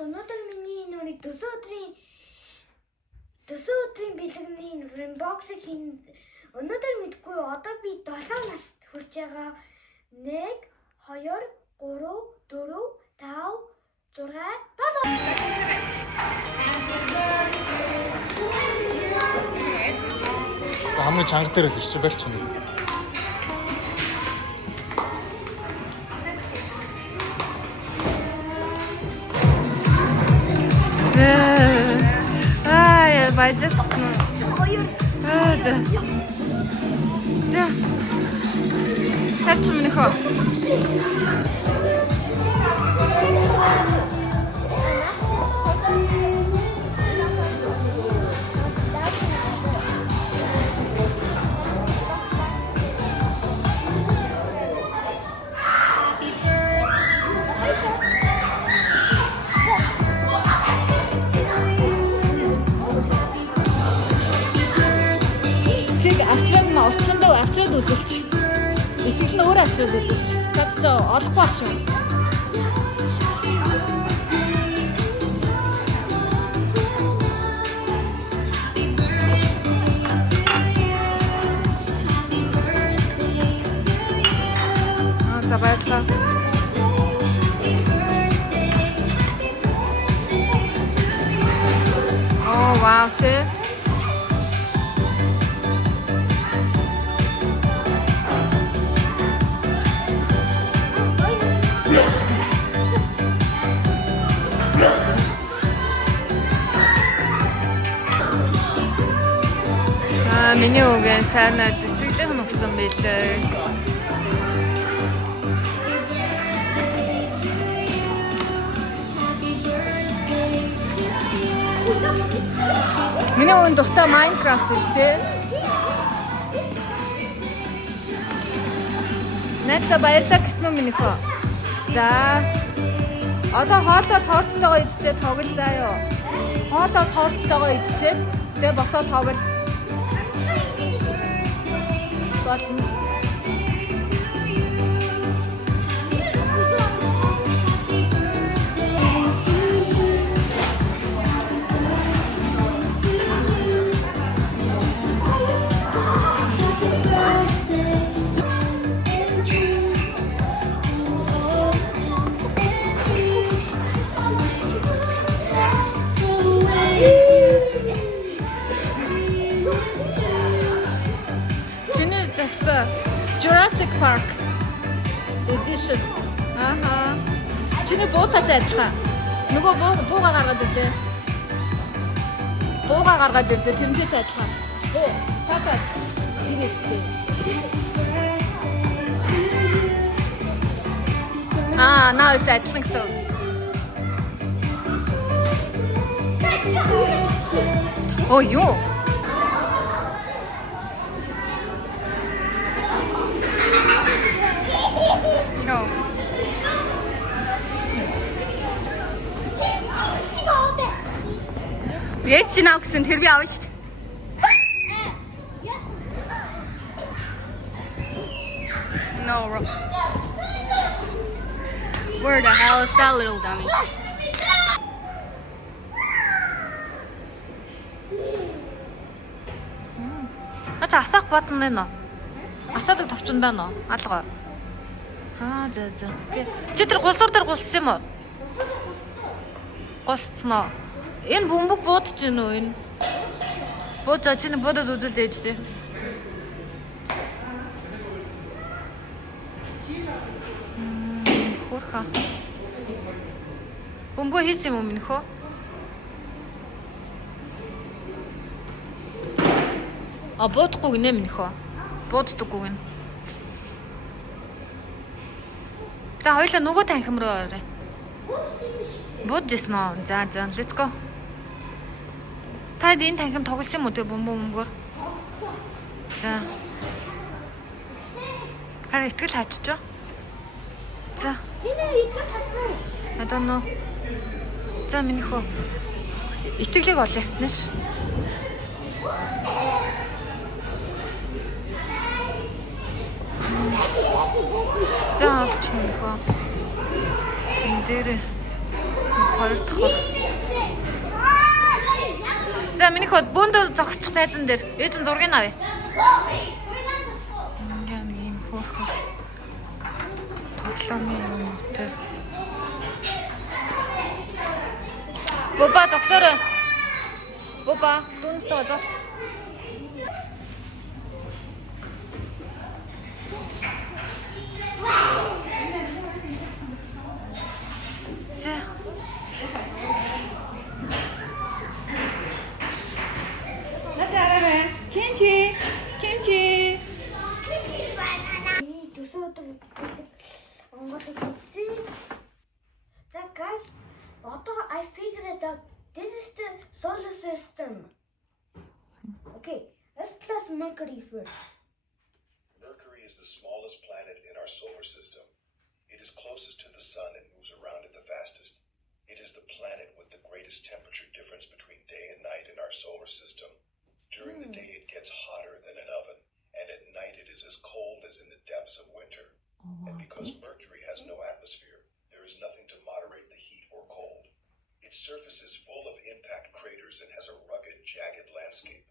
өнөөдөр миний нүрийг төсөө өдрийн бэлгэний Rainbow-ыг хийн өнөөдөр мэдгүй одоо би 7 наст хүрч байгаа. 1 2 3 4 5 6 7 хамгийн чанга дээрээс ичж барьч юм. Я баяжсан. Да. Харч минь хоо. Авчраад үзүүлч. Итгэл нь өөрөө авчраад үзүүлч. Цацаа олохгүй ах шүү. За баярлалаа. Оо вау тэ. Миний үгэн сайн сэтгэлийнх нь өгсөн байлээ. Миний үгэн дуртай Minecraft биш үү? Нэцэ баярлалаа гэсэн үү миний хөө. За. Одоо хоолой торцтойгоо идчихээ тоглоё заа ёо. Хоолой торцтойгоо идчихээ. Тэгээ босоо тоглоё. Болно. Jurassic Park edition. Аха. Чиний буутаач адилхан. Нөгөө бууга гаргаад ирдэ. Бууга гаргаад ирдэ. Тэрнтэй ч адилхан. Буу. Цаатаа. Ирээдтэй. Наа ч адилхан гэсэн. Оо юу? No. Яа чи наа гэсэн тэр би авна шүү дээ. No. Where the hell is that little dummy? Ача асаах батна нэ. Асаадаг товчон байна уу? Алгаа. За. Чи тэр гулсуур дээр гулссан юм уу? Гулцсноо. Энэ бөмбөг буудаж гин үү энэ? Буудаж чи нэг бодод үзэл дээж дээ. Хурха. Бөмбөг хийсэн юм уу минь хөө? Буудахгүй гинэ минь хөө. Бууддаггүй гинэ. За хоёулаа нөгөө танхим руу орё. Буджсэн оо. За, let's go. Та энэ танхим тоглосон юм уу тэгээ бөмбөр? За. Хараа итгэл хаачих. За. Энэ итгэл хасна уу? I don't know. За миний хөө. Итгэлийг олъё. Нэш. За авч минь хөө. Энд дээр хоёр давхар. За миний хот бөөнд зогсчих тайзан дээр. Ээж нь зургийг авъя. Ингээм ийм хөөхөн. Тоглоомын юм үүтэй. Боба зогсоорой. Боба дүнстэй зогс. Сэ. 다시 알아봐. 김치, 김치. Төсөө өдөр онгодог үзье. За guys, одоо I figured it out. This is the solar system. Okay, let's plus Mercury first. Mercury is the smallest planet in our solar system. It is closest to the sun and moves around it the fastest. It is the planet with the greatest temperature difference between day and night in our solar system. During the day it gets hotter than an oven, and at night it is as cold as in the depths of winter. And because Mercury has no atmosphere, there is nothing to moderate the heat or cold. Its surface is full of impact craters and has a rugged, jagged landscape.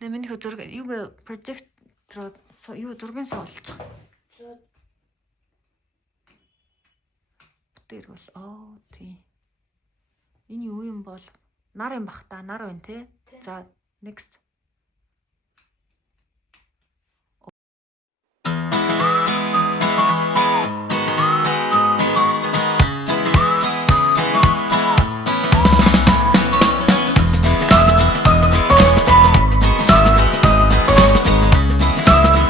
Миний хөө зураг юу project юу зургийн суулчих. So Тэр бол тий. Энэ юу юм бол нар юм бах та нар байна те. За next.